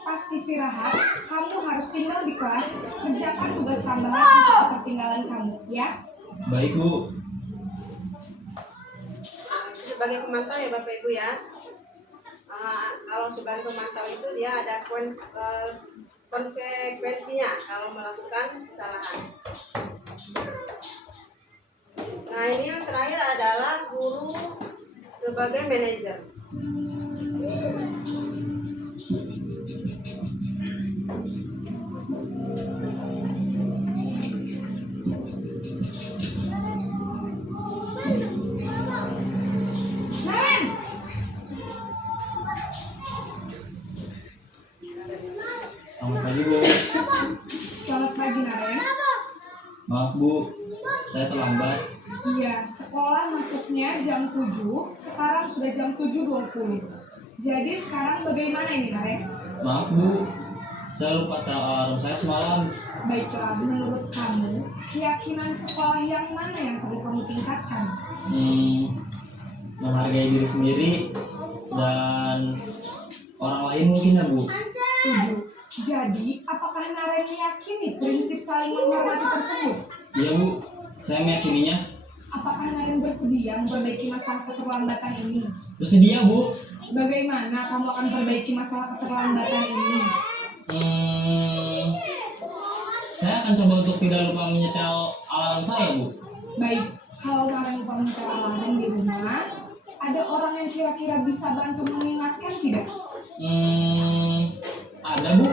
pas istirahat, kamu harus tinggal di kelas, kerjakan tugas tambahan untuk ketertinggalan kamu, ya? Baik Bu. Sebagai pemantau ya Bapak Ibu ya. Kalau sebagai pemantau itu dia ada konsekuensinya kalau melakukan kesalahan. Nah ini yang terakhir adalah guru sebagai manajer. Naren! Selamat pagi Bu. Selamat pagi, Naren. Maaf Bu, saya terlambat. Iya, sekolah masuknya jam 7, sekarang sudah jam 7.20. Jadi sekarang bagaimana ini, Naren? Maaf Bu, saya lupa setel alarm saya semalam. Baiklah, menurut kamu, keyakinan sekolah yang mana yang perlu kamu tingkatkan? Menghargai diri sendiri dan orang lain mungkin ya Bu. Setuju. Jadi, apakah Naren meyakini prinsip saling menghormati tersebut? Iya Bu, saya meyakininya. Apakah Naren bersedia memperbaiki masalah keterlambatan ini? Bersedia Bu. Bagaimana kamu akan perbaiki masalah keterlambatan ini? Saya akan coba untuk tidak lupa menyetel alarm saya Bu. Baik, kalau Naren lupa menyetel alarm di rumah, ada orang yang kira-kira bisa bantu mengingatkan tidak? Ada Bu,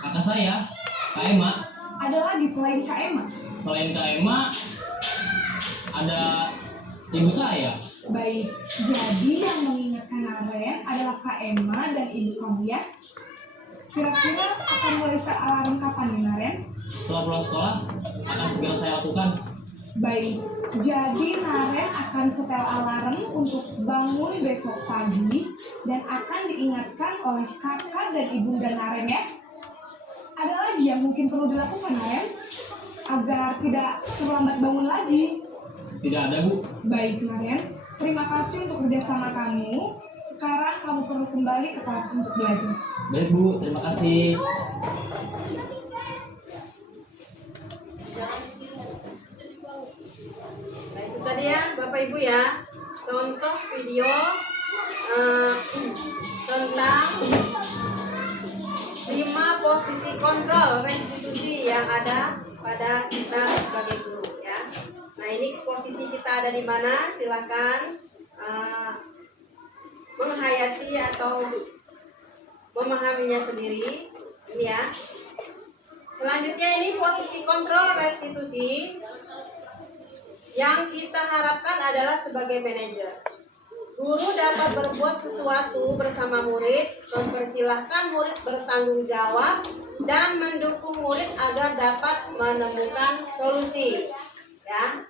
kakak saya, Kak Emma. Ada lagi selain Kak Emma? Selain Kak Emma, ada ibu saya. Baik, jadi yang mengingatkan Naren adalah Kak Emma dan ibu kamu ya? Kira-kira akan mulai start alarm kapan nih Naren? Setelah pulang sekolah, akan segera saya lakukan. Baik, jadi Naren akan setel alarm untuk bangun besok pagi dan akan diingatkan oleh kakak dan ibunda Naren ya. Ada lagi yang mungkin perlu dilakukan Naren agar tidak terlambat bangun lagi? Tidak ada Bu. Baik Naren, terima kasih untuk kerjasama kamu. Sekarang kamu perlu kembali ke kelas untuk belajar. Baik Bu, terima kasih. Nah itu tadi ya Bapak Ibu ya, contoh video tentang 5 posisi kontrol restitusi yang ada pada kita sebagai guru ya. Nah ini posisi kita ada di mana? Silakan menghayati atau memahaminya sendiri. Ini ya. Selanjutnya ini posisi kontrol restitusi Yang kita harapkan adalah sebagai manajer. Guru dapat berbuat sesuatu bersama murid, mempersilahkan murid bertanggung jawab, dan mendukung murid agar dapat menemukan solusi. Ya.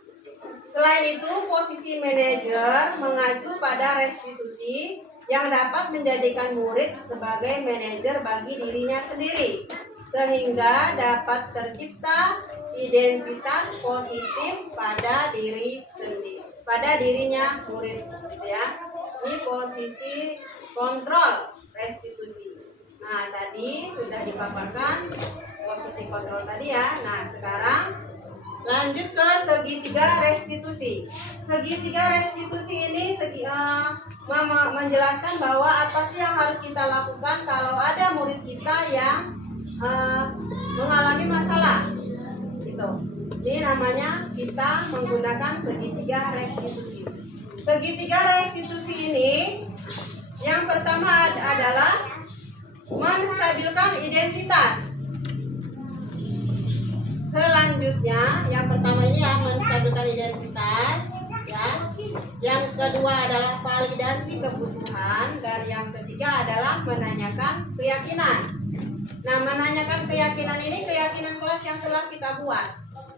Selain itu, posisi manajer mengacu pada restitusi yang dapat menjadikan murid sebagai manajer bagi dirinya sendiri, sehingga dapat tercipta identitas positif pada diri sendiri, pada dirinya murid, ya. Ini posisi kontrol restitusi. Nah, tadi sudah dipaparkan posisi kontrol tadi ya. Nah, sekarang lanjut ke segitiga restitusi. Segitiga restitusi ini menjelaskan bahwa apa sih yang harus kita lakukan kalau ada murid kita yang mengalami masalah. Gitu. Ini namanya kita menggunakan segitiga restitusi. Segitiga restitusi ini yang pertama adalah menstabilkan identitas. Selanjutnya, yang pertama ini ya menstabilkan identitas, ya. Yang kedua adalah validasi kebutuhan, dan yang ketiga adalah menanyakan keyakinan. Nah, menanyakan keyakinan ini keyakinan kelas yang telah kita buat,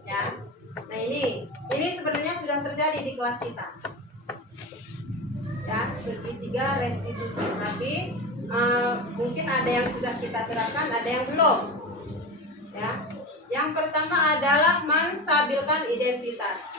ya. Nah, ini sebenarnya sudah terjadi di kelas kita, ya, segitiga restitusi. Tapi mungkin ada yang sudah kita terapkan, ada yang belum, ya. Yang pertama adalah menstabilkan identitas.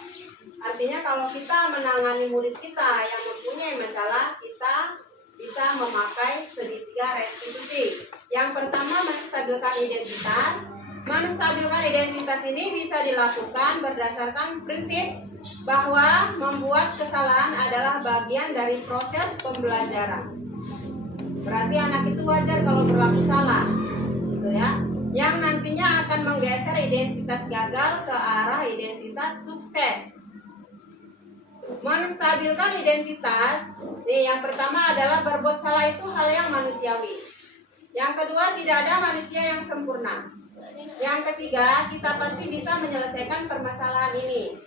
Artinya kalau kita menangani murid kita yang mempunyai masalah, kita bisa memakai segitiga restitusi. Yang pertama, menstabilkan identitas. Menstabilkan identitas ini bisa dilakukan berdasarkan prinsip bahwa membuat kesalahan adalah bagian dari proses pembelajaran. Berarti anak itu wajar kalau berlaku salah, gitu ya. Yang nantinya akan menggeser identitas gagal ke arah identitas sukses. Menstabilkan identitas, yang pertama adalah berbuat salah itu hal yang manusiawi. Yang kedua, tidak ada manusia yang sempurna. Yang ketiga, kita pasti bisa menyelesaikan permasalahan ini.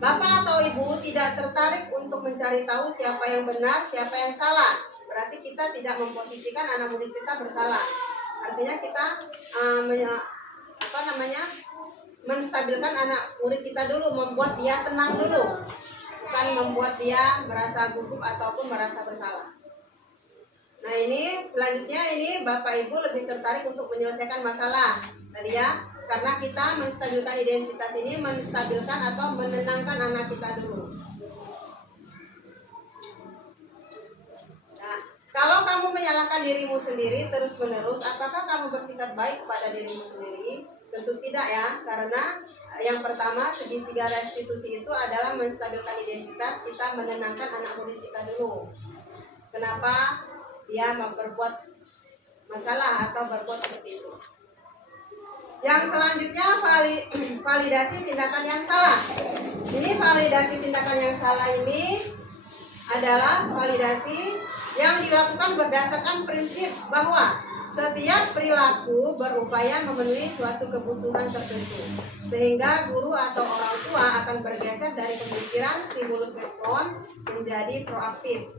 Bapak atau ibu tidak tertarik untuk mencari tahu siapa yang benar, siapa yang salah. Berarti kita tidak memposisikan anak murid kita bersalah. Artinya kita menstabilkan anak murid kita dulu, membuat dia tenang dulu, bukan membuat dia merasa gugup ataupun merasa bersalah. Nah, ini selanjutnya ini Bapak Ibu lebih tertarik untuk menyelesaikan masalah tadi ya, karena kita menstabilkan identitas ini, menstabilkan atau menenangkan anak kita dulu. Nah, kalau kamu menyalahkan dirimu sendiri terus-menerus, apakah kamu bersikap baik kepada dirimu sendiri? Tentu tidak ya, karena yang pertama segitiga restitusi itu adalah menstabilkan identitas, kita menenangkan anak murid kita dulu. Kenapa dia berbuat masalah atau berbuat seperti itu? Yang selanjutnya validasi tindakan yang salah. Ini validasi tindakan yang salah ini adalah validasi yang dilakukan berdasarkan prinsip bahwa setiap perilaku berupaya memenuhi suatu kebutuhan tertentu, sehingga guru atau orang tua akan bergeser dari pemikiran stimulus respon menjadi proaktif,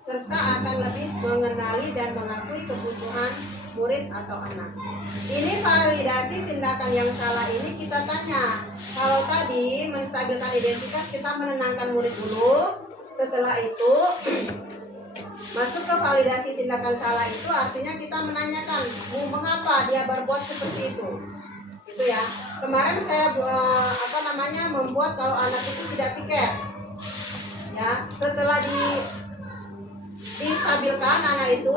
serta akan lebih mengenali dan mengakui kebutuhan murid atau anak. Ini validasi tindakan yang salah ini kita tanya. Kalau tadi menstabilkan identitas, kita menenangkan murid dulu. Setelah itu masuk ke validasi tindakan salah itu artinya kita menanyakan mengapa dia berbuat seperti itu. Itu ya. Kemarin saya membuat kalau anak itu tidak pikir. Ya, setelah distabilkan anak itu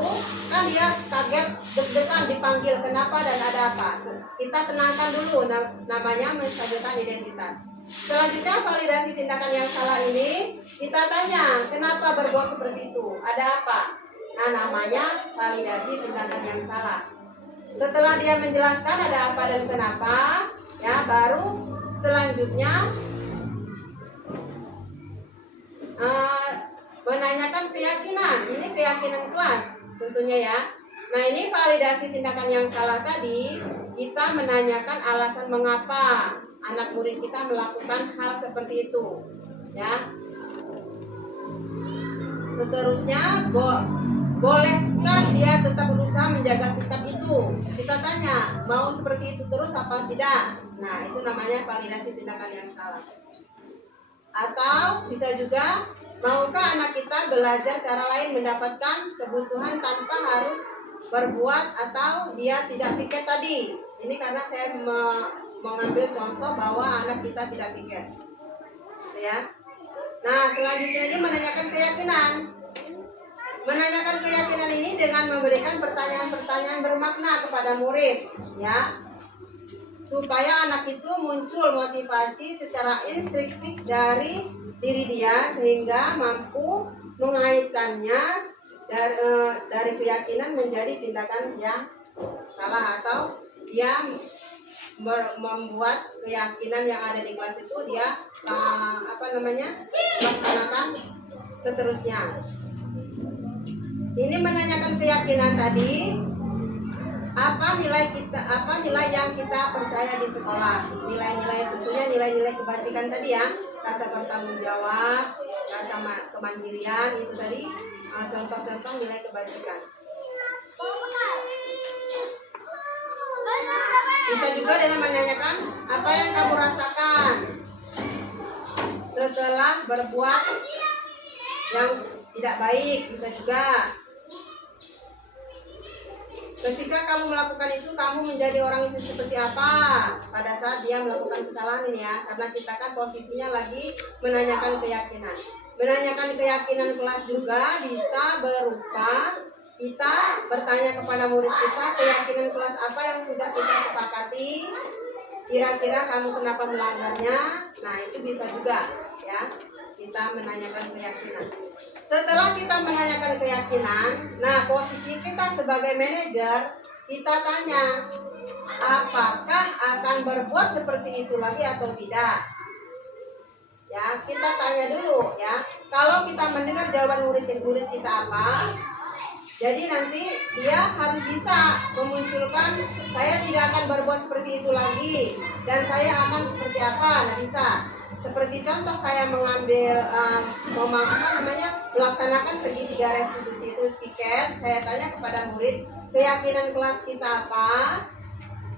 kan dia kaget, deg-degan, dipanggil kenapa dan ada apa. Kita tenangkan dulu, namanya menstabilkan identitas. Selanjutnya validasi tindakan yang salah ini kita tanya kenapa berbuat seperti itu, ada apa. Nah, namanya validasi tindakan yang salah. Setelah dia menjelaskan ada apa dan kenapa, ya baru selanjutnya menanyakan keyakinan. Ini keyakinan kelas tentunya ya. Nah, ini validasi tindakan yang salah tadi, kita menanyakan alasan mengapa anak murid kita melakukan hal seperti itu, ya. Seterusnya, bolehkah dia tetap berusaha menjaga sikap itu? Kita tanya, mau seperti itu terus apa tidak? Nah, itu namanya validasi tindakan yang salah. Atau bisa juga, maukah anak kita belajar cara lain mendapatkan kebutuhan tanpa harus berbuat atau dia tidak pikir tadi? Ini karena saya mengambil contoh bahwa anak kita tidak pikir, ya. Nah, selanjutnya ini menanyakan keyakinan. Menanyakan keyakinan ini dengan memberikan pertanyaan-pertanyaan bermakna kepada murid, ya, supaya anak itu muncul motivasi secara instinktif dari diri dia sehingga mampu mengaitkannya dari keyakinan menjadi tindakan yang salah, atau dia membuat keyakinan yang ada di kelas itu dia laksanakan seterusnya. Ini menanyakan keyakinan tadi, apa nilai yang kita percaya di sekolah, nilai-nilai tentunya nilai-nilai kebajikan tadi, ya, rasa bertanggung jawab, rasa kemandirian, itu tadi contoh-contoh nilai kebajikan. Bisa juga dengan menanyakan apa yang kamu rasakan setelah berbuat yang tidak baik. Bisa juga, ketika kamu melakukan itu, kamu menjadi orang itu seperti apa pada saat dia melakukan kesalahan ini, ya. Karena kita kan posisinya lagi menanyakan keyakinan. Menanyakan keyakinan kelas juga bisa berupa kita bertanya kepada murid kita, keyakinan kelas apa yang sudah kita sepakati, kira-kira kamu kenapa melanggarnya. Nah, itu bisa juga, ya, kita menanyakan keyakinan. Setelah kita menanyakan keyakinan, nah, posisi kita sebagai manajer, kita tanya, apakah akan berbuat seperti itu lagi atau tidak? Ya, kita tanya dulu, ya. Kalau kita mendengar jawaban murid kita apa, jadi nanti dia harus bisa memunculkan, saya tidak akan berbuat seperti itu lagi, dan saya akan seperti apa. Nah, bisa. Seperti contoh saya mengambil melaksanakan segitiga restitusi itu tiket, saya tanya kepada murid, keyakinan kelas kita apa?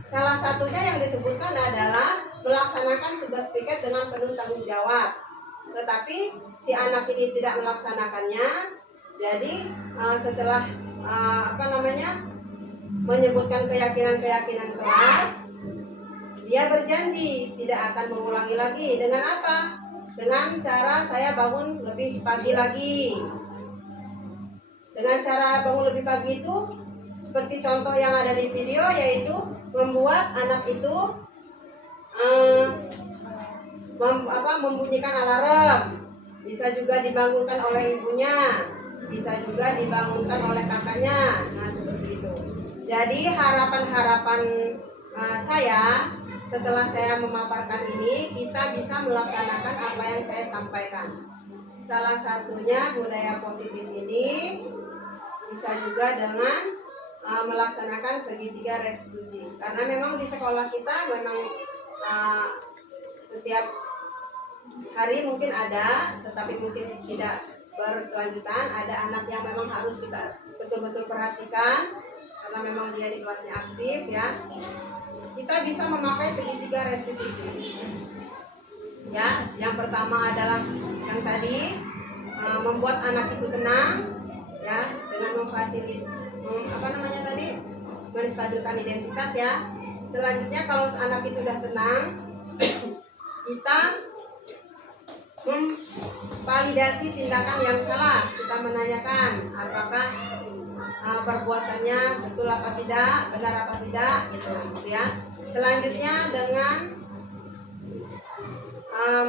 Salah satunya yang disebutkan adalah melaksanakan tugas piket dengan penuh tanggung jawab. Tetapi si anak ini tidak melaksanakannya. Jadi setelah menyebutkan keyakinan kelas, dia berjanji tidak akan mengulangi lagi. Dengan apa? Dengan cara saya bangun lebih pagi lagi. Dengan cara bangun lebih pagi itu seperti contoh yang ada di video, yaitu membuat anak itu membunyikan alarm. Bisa juga dibangunkan oleh ibunya, bisa juga dibangunkan oleh kakaknya. Nah, seperti itu. Jadi harapan-harapan saya setelah saya memaparkan ini, kita bisa melaksanakan apa yang saya sampaikan. Salah satunya budaya positif ini bisa juga dengan melaksanakan segitiga restitusi. Karena memang di sekolah kita memang setiap hari mungkin ada, tetapi mungkin tidak berkelanjutan. Ada anak yang memang harus kita betul-betul perhatikan karena memang dia di kelasnya aktif, ya. Kita bisa memakai segitiga restitusi. Ya, yang pertama adalah yang tadi membuat anak itu tenang, ya, dengan menstabilkan identitas, ya. Selanjutnya kalau anak itu sudah tenang, kita memvalidasi tindakan yang salah. Kita menanyakan apakah perbuatannya betul apa tidak, benar apa tidak, gitu, ya. Selanjutnya dengan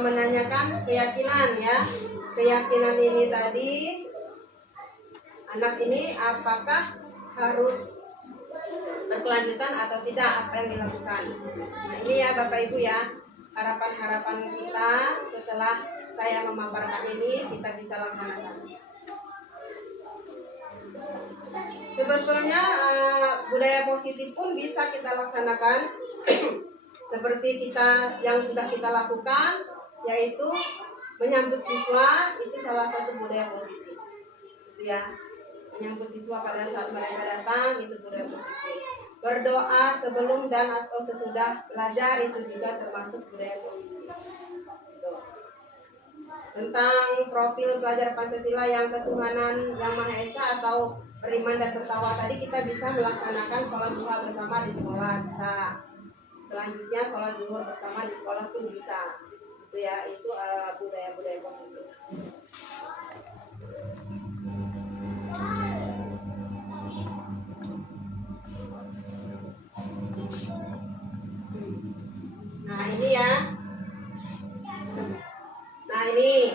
menanyakan keyakinan, ya. Keyakinan ini tadi, anak ini apakah harus berkelanjutan atau tidak apa yang dilakukan. Nah, ini ya Bapak Ibu, ya, harapan-harapan kita setelah saya memaparkan ini kita bisa laksanakan. Sebetulnya budaya positif pun bisa kita laksanakan seperti kita yang sudah kita lakukan, yaitu menyambut siswa, itu salah satu budaya positif, gitu ya. Menyambut siswa pada saat mereka datang itu budaya positif. Berdoa sebelum dan atau sesudah belajar itu juga termasuk budaya positif. Gitu. Tentang profil pelajar Pancasila yang ketuhanan yang Maha Esa atau beriman dan bertakwa tadi, kita bisa melaksanakan sholat duha bersama di sekolah, bisa. Selanjutnya sholat zuhur bersama di sekolah pun bisa. Itu ya, itu budaya-budaya positif. Nah ini ya. Nah ini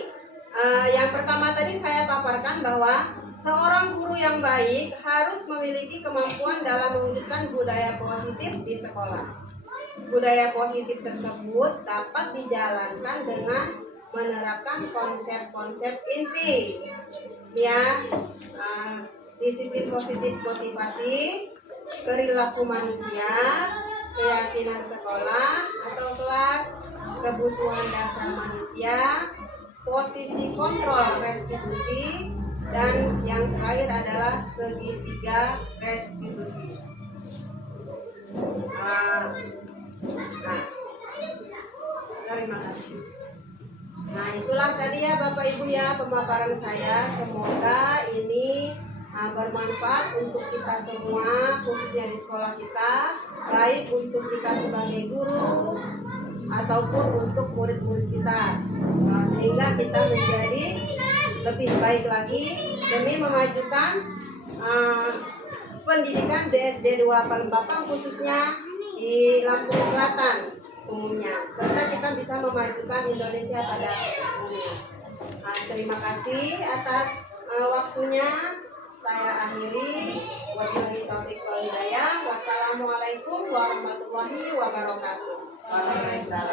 yang pertama tadi saya paparkan bahwa seorang guru yang baik harus memiliki kemampuan dalam mewujudkan budaya positif di sekolah. Budaya positif tersebut dapat dijalankan dengan menerapkan konsep-konsep inti, ya, disiplin positif motivasi, perilaku manusia, keyakinan sekolah atau kelas, kebutuhan dasar manusia, posisi kontrol restitusi, dan yang terakhir adalah segitiga restitusi. Nah, terima kasih. Nah, itulah tadi ya Bapak Ibu ya pemaparan saya. Semoga ini bermanfaat untuk kita semua, khususnya di sekolah kita, baik untuk kita sebagai guru ataupun untuk murid-murid kita, sehingga kita menjadi lebih baik lagi demi memajukan pendidikan di SD 2 Palembang khususnya di Lampung Selatan umumnya, serta kita bisa memajukan Indonesia pada umumnya. Terima kasih atas waktunya. Saya akhiri. Wabillahi taufiq wal hidayah. Wassalamualaikum warahmatullahi wabarakatuh. Waalaikumsalam.